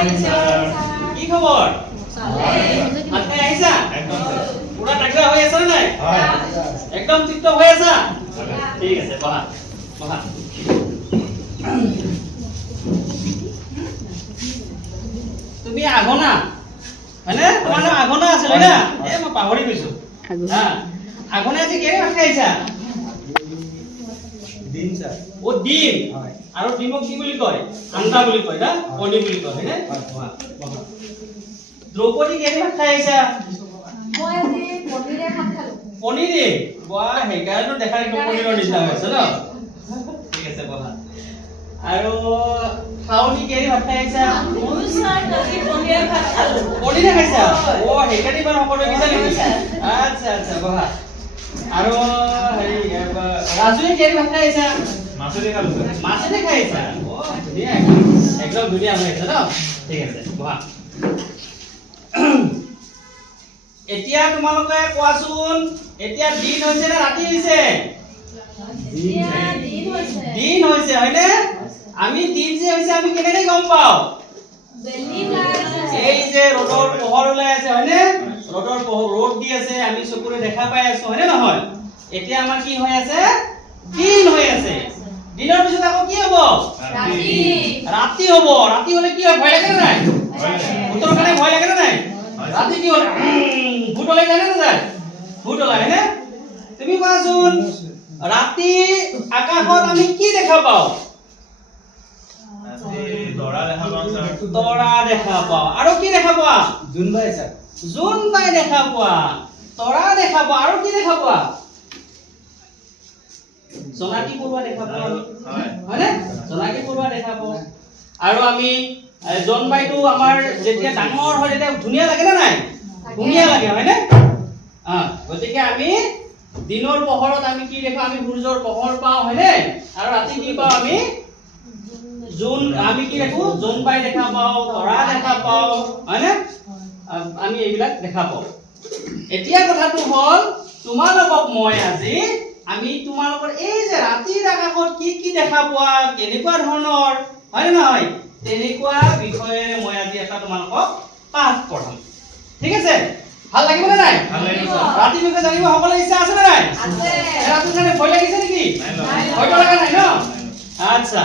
কি খবৰ ভাত খাই আহিছা পুৰা টাকৰা হৈ আছে নাই একদম টিপটপ হৈ আছা ঠিক আছে বহা বহা তুমি আগনা হয়নে তোমাৰ নাম আগনা আছিল না এ মই পাহৰি গৈছো হা আগনা আজি কেনে ভাত খাইছা দিন স্যাৰ ও দিন আৰু দিনক কি বুলি কয় আন্ডা বুলি কয় না কণী বুলি কয় হয়নে দ্ৰৌপদী কেনে ভাত খাইছা মই আজি পনীৰে ভাত খালো পনীৰে বাহ হেকাৰটো দেখাৰ একদম পনীৰৰ নিচিনা হৈছে ন ঠিক আছে বহা আৰু খাওনি কেনে ভাত খাইছা মই স্যাৰ আজি পনীৰে ভাত খালো পনীৰে খাইছা ও হেকাৰি বাৰ সকলো কিছা নেকি আচ্ছা আচ্ছা বহা আৰু হেৰি ৰাজুৱে কেনে ভাত খাইছা মাছৰে খালো স্যাৰ মাছৰে খাইছা ও ধুনীয়া একদম ধুনীয়া হৈ আছে ন ঠিক আছে বহা এতিয়া তোমালোকে কোৱাচোন এতিয়া দিন হৈছে না ৰাতি হৈছে দিন হৈছে হয়নে আমি দিন যে হৈছে আমি কেনেকৈ গম পাও এই যে ৰ'দৰ পোহৰ ওলাই আছে হয়নে ৰ'দৰ পোহৰ ৰ'দ দি আছে আমি চকুৰে দেখা পাই আছো হয়নে নহয় এতিয়া আমাৰ কি হৈ আছে দিন হৈ আছে দিনৰ পিছত আকৌ কি হ'ব ৰাতি ৰাতি হ'ব ৰাতি হলে কি হয় ভয় লাগে নাই উত্তৰ কাৰণে ভয় লাগে নাই ৰাতি কি হ'ল ভূত ওলাই যায় না যায় ভূত ওলাই হয়নে তুমি কোৱাচোন ৰাতি আকাশত আমি কি দেখা পাওঁ তৰা দেখা পাওঁ স্যাৰ তৰা দেখা পাওঁ আৰু কি দেখা পোৱা জোনবাই স্যাৰ জোনবাই দেখা পোৱা তৰা দেখা পোৱা আৰু কি দেখা পোৱা জোনাকী পৰুৱা দেখা পাওঁ হয়নে জোনাকী পৰুৱা দেখা পাওঁ আৰু আমি জোনবাইটো আমাৰ যেতিয়া ডাঙৰ হয় তেতিয়া ধুনীয়া লাগে না নাই ধুনীয়া লাগে হয়নে গতিকে আমি দিনৰ পোহৰত আমি কি দেখো আমি সূৰ্যৰ পোহৰ পাওঁ হয়নে আৰু ৰাতি কি পাওঁ আমি জোন আমি কি দেখো জোনবাই দেখা পাওঁ তৰা দেখা পাওঁ হয়নে আমি এইবিলাক দেখা পাওঁ এতিয়া কথাটো হ'ল তোমালোকক মই আজি আমি তোমালোকৰ এই যে ৰাতিৰ আকাশত কি কি দেখা পোৱা কেনেকুৱা ধৰণৰ হয়নে নহয় তেনেকুৱা বিষয়ে মই আজি এটা তোমালোকক পাঠ পঢ়াম ঠিক আছে ভাল লাগিব নে নাই ৰাতি বিষয়ে জানিব সকলো ইচ্ছা আছে নে নাই আছে ৰাতি কাৰণে ভয় লাগিছে নেকি নাই ভয় লগা নাই ন আচ্ছা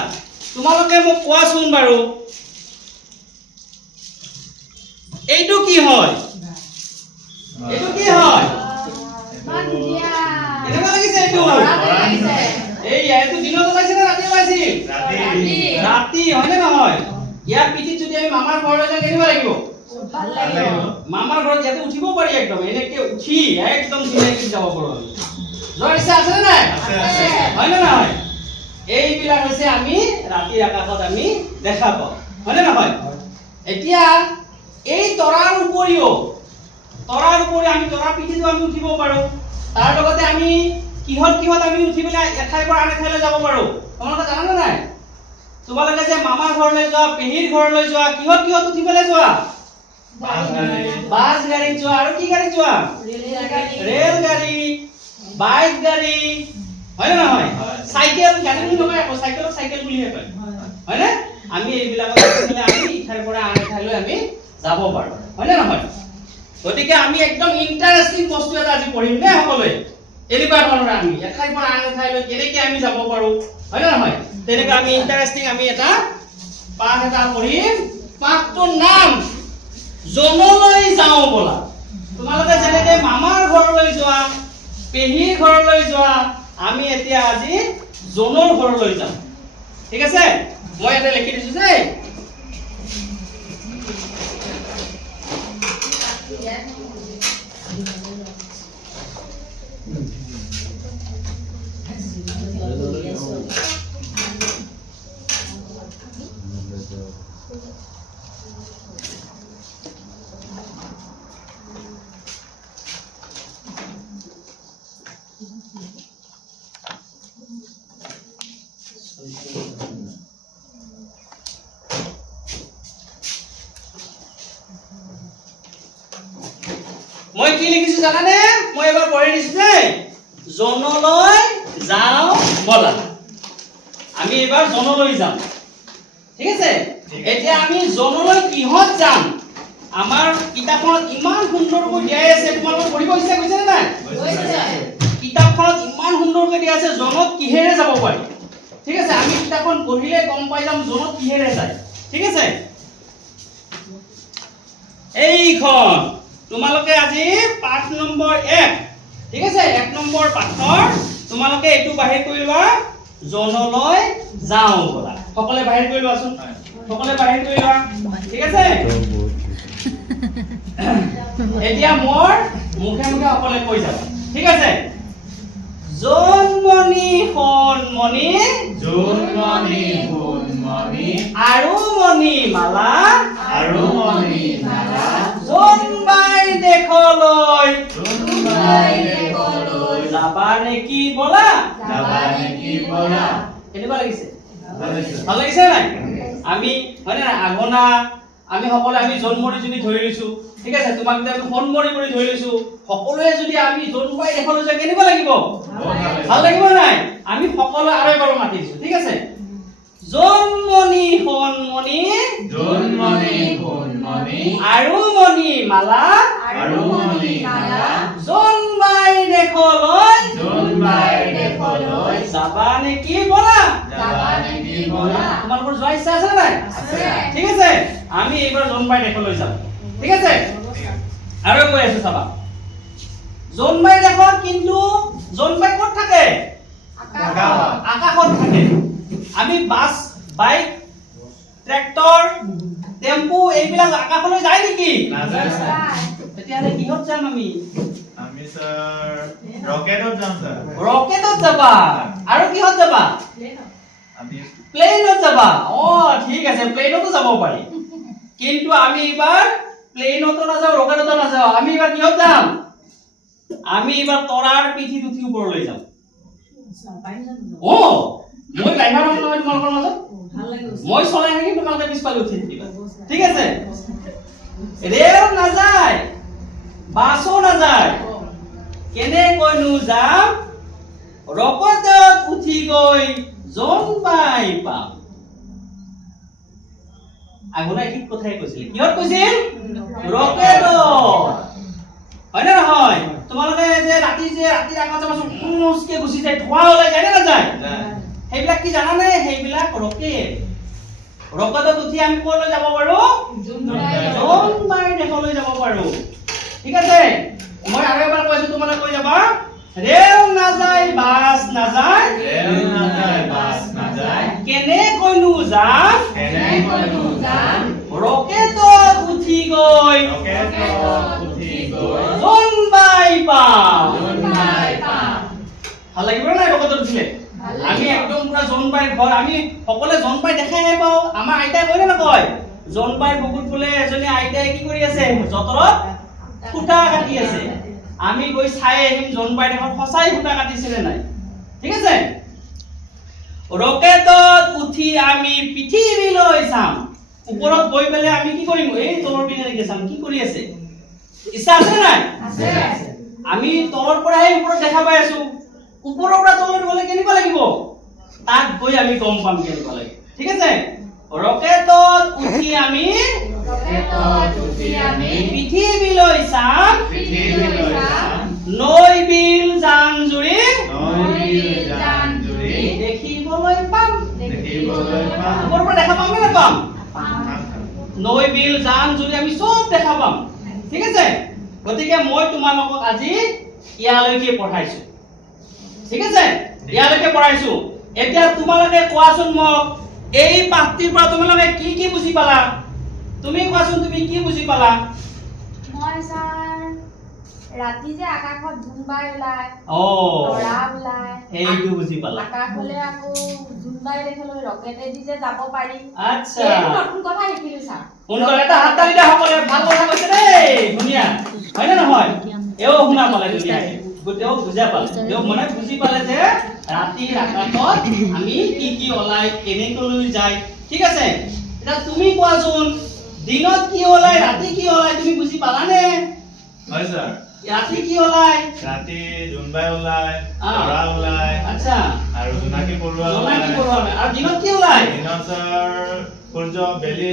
তোমালোকে মোক কোৱাচোন বাৰু এইটো কি হয় এইটো কি হয় কেনেকুৱা লাগিছে এইটো এই এইটো দিনত ওলাইছে নে ৰাতি ওলাইছে ৰাতি হয়নে নহয় ইয়াৰ পিঠিত যদি আমি মামাৰ ঘৰলৈ যাওঁ কেনেকুৱা লাগিব ভাল লাগিব মামাৰ ঘৰত যাতে উঠিব পাৰি একদম এনেকে উঠি একদম ধুনীয়াকৈ যাব পাৰো আমি যোৱাৰ ইচ্ছা আছে নে নাই আছে হয় নে নহয় এইবিলাক হৈছে আমি ৰাতিৰ আকাশত আমি দেখা পাওঁ হয়নে নহয় এতিয়া এই তৰাৰ উপৰিও আমি তৰাৰ পিঠিতো আমি উঠিব পাৰো তাৰ লগতে আমি কিহত আমি উঠি পেলাই এঠাইৰ পৰা আন এঠাইলৈ যাব পাৰো তোমালোকে জানা নে নাই তোমালোকে যে মামাৰ ঘৰলৈ যোৱা পেহীৰ ঘৰলৈ যোৱা কিহত উঠি পেলাই যোৱা বাছ গাড়ীত যোৱা আৰু কি গাড়ীত যোৱা ৰেল গাড়ী বাইক গাড়ী হয়নে নহয় চাইকেল গাড়ী বুলি নকয় আকৌ চাইকেলক চাইকেল বুলিহে কয় হয়নে আমি এইবিলাকত আমি ইঠাইৰ পৰা আন এঠাইলৈ আমি যাব পাৰো হয়নে নহয় গতিকে আমি একদম ইন্টাৰেষ্টিং বস্তু এটা আজি পঢ়িম নে সকলোৱে এনেকুৱা ধৰণৰ আমি এঠাইৰ পৰা আন এঠাইলৈ কেনেকৈ আমি যাব পাৰো হয়নে নহয় তেনেকৈ আমি ইন্টাৰেষ্টিং আমি এটা পাঠ এটা পঢ়িম পাঠটোৰ নাম জনলৈ যাওঁ বলা তোমালোকে যেনেকে মামাৰ ঘৰলৈ যোৱা পেহীৰ ঘৰলৈ যোৱা আমি এতিয়া আজি জনৰ ঘৰলৈ যাম ঠিক আছে মই এটা লিখি দিছো যে মই কি লিখিছো জানানে মই এবাৰ পঢ়ি দিছো দেই জনলৈ যাওঁ বলা আমি এবাৰ জনলৈ যাম ঠিক আছে এতিয়া আমি জনলৈ কিহত যাম আমাৰ কিতাপখনত ইমান সুন্দৰকৈ দিয়াই আছে তোমালোকৰ পঢ়িব ইচ্ছা গৈছে নে নাই কিতাপখনত ইমান সুন্দৰকৈ দিয়া আছে জনত কিহেৰে যাব পাৰি ঠিক আছে আমি কিতাপখন পঢ়িলে গম পাই যাম জনত কিহেৰে যায় ঠিক আছে এইখন তোমালোকে আজি পাঠ নম্বৰ 1 ঠিক আছে 1 নম্বৰ পাঠৰ তোমালোকে এইটো বাহিৰ কৰি লোৱা জনলৈ যাওঁ বলা সকলে বাহিৰ কৰি লোৱাচোন সকলে বাহিৰ কৰি লোৱা ঠিক আছে এতিয়া মোৰ মুখে মুখে সকলে কৈ যাব ঠিক আছে জন্মনি হনমনি আৰু মনি মালা জনবাই দেশলৈ যাবা নেকি বলা কেনেকুৱা লাগিছে ভাল লাগিছে নাই আমি হয় না আগনা আমি সকলে আমি জন্মৰি যদি ধৰি লৈছো ঠিক আছে তোমাক যদি আমি হনমৰি কৰি ধৰি লৈছো সকলোৱে যদি আমি জন্মবাই দেশলৈ যাই কেনেকুৱা লাগিব ভাল লাগিব নাই আমি সকলো আৰু এবাৰ মাতি দিছো ঠিক আছে জন্মনি হনমনি আৰু মনি মালা জনবাই দেশলৈ যাবা নেকি বলা তোমালোকৰ যোৱা ইচ্ছা আছে নাই ঠিক আছে আমি এইবাৰ জনবাই দেশলৈ যাম ঠিক আছে আৰু কৈ আছো চাবা জনবাই দেশত কিন্তু জনবাই ক'ত থাকে আকাশত থাকে আমি বাস বাইক ট্ৰেক্টৰ টেম্পু এইবিলাক আকাশলৈ যায় নেকি তেতিয়াহ'লে কিহত যাম আমি স্যার রকেটত যাম স্যার ৰকেটত যাবা আৰু কিহত যাবা আমি প্লেনত যাবা ঠিক আছে প্লেনতো যাব পাৰি কিন্তু আমি এবাৰ প্লেনতো নাযাওঁ ৰকেটতো নাযাওঁ আমি এবাৰ কিহত যাম আমি এবাৰ তৰাৰ পিঠিত উঠি ওপৰলৈ যাম মই ড্ৰাইভাৰ হ'ম নহয় তোমালোকৰ মাজত মই চলাই থাকিম তোমালোকে পিছফালে উঠি থাকিবা ঠিক আছে ৰেল নাযায় বাছো নাযায় কেনেকৈনো যাম ৰকেটত উঠি গৈ জনবাই পাম আগলৈ ঠিক কথাই কৈছিল কিহত কৈছিল ৰকেটত হয় না নহয় তোমালোকে যে ৰাতিৰ আগত যাবাচোন খুচকে গুচি যায় ধোঁৱা ওলাই যায় নে নাযায় সেইবিলাক কি জানানে সেইবিলাক ৰকেটত উঠি আমি ক'লৈ যাব পাৰো জনবাই দেশলৈ যাব পাৰো ঠিক আছে মই আৰু এবাৰ কৈছো তোমালোকে কৈ যাবা ৰেল নাযায় বাছ নাযায় কেনেকৈনো যাম ৰকেটত উঠি গৈ জনবাই পাম ভাল লাগিব নাই ৰকেটত উঠিলে আমি একদম পুৰা জনবাইৰ ঘৰ আমি সকলোৱে জনবাই দেখাই পাওঁ আমাৰ আইতাই কয় নে নকয় জনবাইৰ বুকুত বোলে এজনী আইতাই কি কৰি আছে যতৰত ফুটা কাটি আছে আমি গৈ চাই আহিম জনবাই দেশত সঁচাই ফুটা কাটিছিলে নাই ঠিক আছে ৰকেটত উঠি আমি পৃথিৱীলৈ চাম ওপৰত গৈ পেলাই আমি কি কৰিম এই তলৰ পিনে চাম কি কৰি আছে ইচ্ছা আছে নাই আমি তলৰ পৰাই ওপৰত দেখা পাই আছো ওপৰৰ পৰা তললৈ গ'লে কেনেকুৱা লাগিব তাত গৈ আমি গম পাম কেনেকুৱা লাগে ঠিক আছে ৰকেটত উঠি আমি পৃথিৱীলৈ চাম নৈ বিল জান জুৰি দেখিবলৈ পাম ওপৰৰ পৰা দেখা পাম নে নাপাম নৈ বিল জান জুৰি আমি চব দেখা পাম ঠিক আছে গতিকে মই তোমালোকক আজি ইয়ালৈকে পঢ়াইছো ঠিক আছে ইয়ালৈকে পঢ়াইছো এতিয়া তোমালোকে কোৱাচোন মোক এই পাঠটিৰ পৰা তোমালোকে কি কি বুজি পালা তুমি কোৱাচোন তুমি কি বুজি পালা মই স্যাৰ ৰাতি যে আকাশত জোনবাই ওলাই তৰা ওলাই এইটো বুজি পালা আকাশলৈ আকৌ জোনবাই দেশলৈ ৰকেটেদি যে যাব পাৰি আচ্ছা এই নতুন কথা শিকিলো স্যার সোনকালে এটা হাত তালি দিয়া সকলে ভাল কথা কৈছে দেই ধুনীয়া হয় নে নহয় এও শুনা পালে ধুনীয়া গোটেও বুজা পালে এও মানে বুজি পালে যে ৰাতিৰ আকাশত আমি কি কি ওলাই কেনেকৈ যায় ঠিক আছে এটা তুমি কোৱাচোন দিনত কি ওলাই ৰাতি কি ওলাই তুমি বুজি পালানে হয় স্যাৰ ৰাতি কি ওলাই ৰাতি জোনবাই ওলাই আ। তৰা ওলাই আচ্ছা আৰু জোনাকী পৰুৱা জোনাকী ওলাই পৰুৱা ওলাই আৰু দিনত কি ওলাই দিনত স্যাৰ সূৰ্য বেলি